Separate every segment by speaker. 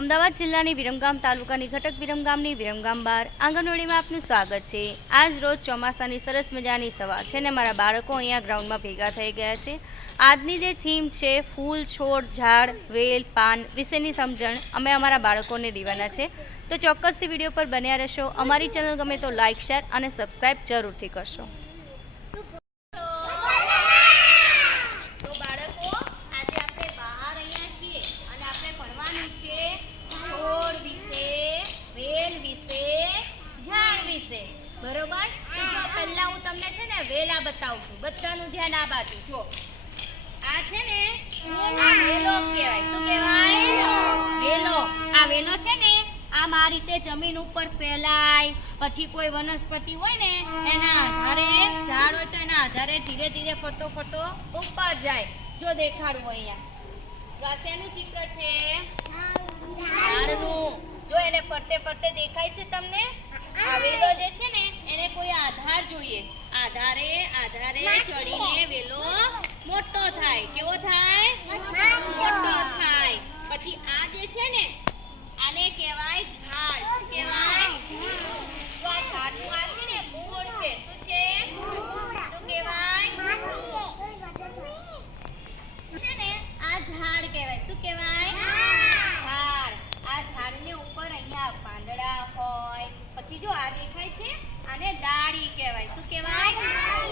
Speaker 1: અમદાવાદ જિલ્લાની વિરમગામ તાલુકાની ઘટક વિરમગામની વિરમગામ બાર આંગણવાડીમાં આપનું સ્વાગત છે. આજ રોજ ચોમાસાની સરસ મજાની સવાર છે ને મારા બાળકો અહીંયા ગ્રાઉન્ડમાં ભેગા થઈ ગયા છે. આજની જે થીમ છે, ફૂલ, છોડ, ઝાડ, વેલ, પાન વિશેની સમજણ અમે અમારા બાળકોને દેવાના છે. તો ચોક્કસથી વીડિયો પર બન્યા રહેશો. અમારી ચેનલ ગમે તો લાઇક શેર અને સબસ્ક્રાઈબ જરૂરથી કરશો. ઝાડ છે. બરોબર? જો પહેલા હું તમને છે ને વેલા બતાવું છું. બધાનું ધ્યાન આ બાજુ જો આ છે ને આ વેલો કહેવાય. શું કહેવાય? વેલો. આ વેલો છે ને આમ આ રીતે જમીન ઉપર ફેલાય. પછી કોઈ વનસ્પતિ હોય ને એના આધારે ઝાડ હોય તો એના આધારે ધીરે ધીરે ફટો ફટો ઉપર જાય. જો દેખાડવું અહીંયા. આ ચિત્ર છે? ઝાડનું. જો એને ફરતે ફરતે દેખાય છે તમને? આ વેલો જે છે ને એને કોઈ આધાર જોઈએ. આધારે આધારે ચડીને વેલો મોટો થાય. કેવો થાય? મોટો થાય. પછી આ જે છે ને આને કહેવાય ઝાડ. શું કહેવાય? તો આ ઝાડનું આ છે ને મૂળ છે. શું છે? શું કહેવાય? છે ને આ ઝાડ કહેવાય. શું કહેવાય? ઝાડ. આ ઝાડની ઉપર અહીંયા પાંદડા હોય પછી જો આ દેખાય છે આને દાડી કહેવાય. શું કહેવાય?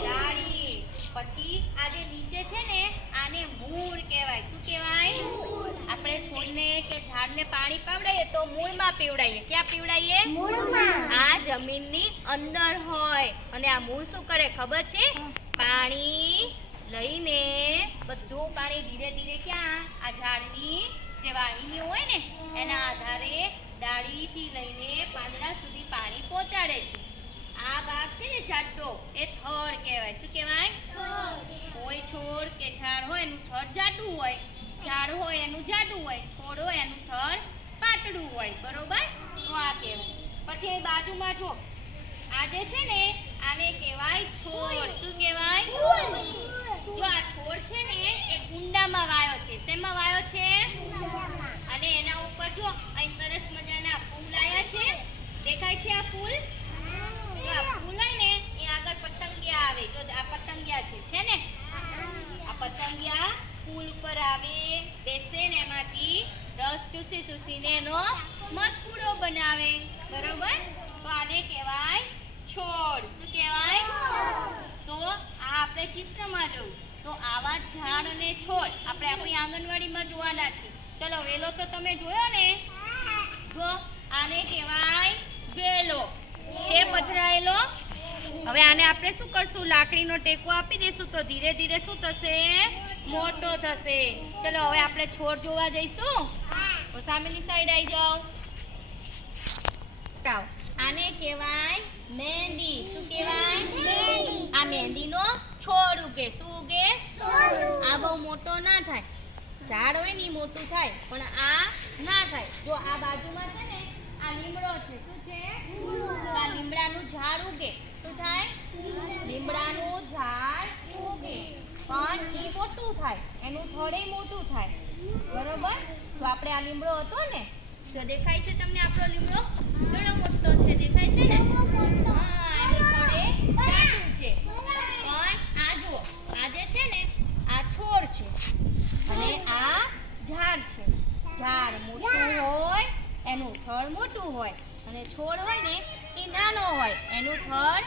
Speaker 1: દાડી પછી આ જે નીચે છે ને આને મૂળ કહેવાય. શું કહેવાય? આપણે છોડને કે ઝાડને પાણી પાવડાવીએ તો મૂળમાં પીવડાવીએ ક્યાં પીવડાવીએ આ જમીનની અંદર હોય. અને આ મૂળ શું કરે ખબર છે? પાણી લઈને બધું પાણી ધીરે ધીરે ક્યાં? આ ઝાડની જે વાહિની હોય ને એના આધારે ડાળીથી લઈને પાંદડા સુધી પાણી પહોંચાડે છે. આ ભાગ છે ને જાડો એ થડ કહેવાય. શું કહેવાય? કોઈ છોડ કે ઝાડ હોય એનું થડ જાડું હોય. ઝાડ હોય એનું જાડું હોય. છોડ હોય એનું થડ પાતળું હોય. બરોબર? તો આ કહેવાય. પછી એ બાજુમાં જો આ જે છે ને આને કહેવાય છોડ. શું કહેવાય? જો આ છોડ છે ને એ કુંડામાં વાયો છે. શેમાં વાયો? છે છે ને? આ પતંગિયા ફૂલ પર આવે, બેસે ને એમાંથી રસ ચૂસી ચૂસીને એનો મધપૂડો બનાવે. બરોબર? તો આને કહેવાય છોડ. શું કહેવાય? તો આ આપણે ચિત્રમાં જોયું. તો આવા ઝાડ અને છોડ આપણે આપણી આંગણવાડીમાં જોવાના છે. ચલો, વેલો તો તમે જોયો ને? જો, આને કહેવાય વેલો. છે પથરાયેલો હવે આને આપણે શું કરશું? લાકડીનો ટેકો આપી દઈશું તો ધીરે ધીરે શું થશે? મોટો થશે. ચલો હવે આપણે છોડ જોવા જઈશું. તો સામેની સાઈડ આવી જાઓ. આને કહેવાય મહેંદી. શું કહેવાય? આ મહેંદીનો છોડ ઉગે. શું ઉગે? આ બહુ મોટો ના થાય. ઝાડ હોય ને મોટું થાય પણ આ ના થાય. જો આ બાજુમાં છે ને આ લીમડો છે. શું છે? આ લીમડાનું ઝાડ ઉગે. શું થાય? લીમડાનું ઝાડ ઉગે. પણ ઈ મોટું થાય. એનું થડે મોટું થાય. બરોબર? તો આપણે આ લીમડો હતો ને, જો દેખાય છે તમને આપણો લીમડો? ઘણો મોટો છે. દેખાય છે ને? હા, એનું થડે છે. પણ આ જુઓ, આ છે ને, આ છોડ છે. અને આ ઝાડ છે. ઝાડ મોટું હોય એનું થળ મોટું હોય અને છોડ હોય ને એ નાનો હોય એનું થળ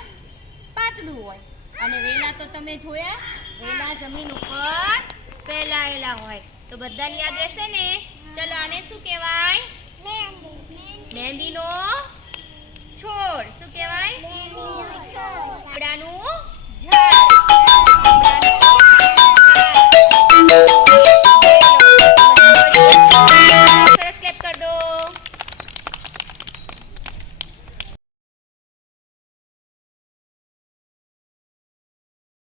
Speaker 1: પાતળું હોય. અને વેલા તો તમે જોયા વેલા જમીન ઉપર ફેલાયેલા હોય. તો બધાને યાદ રહેશે ને? ચલો આને શું કહેવાય? મહેંદીનો છોડ. શું કહેવાય? આપણાનું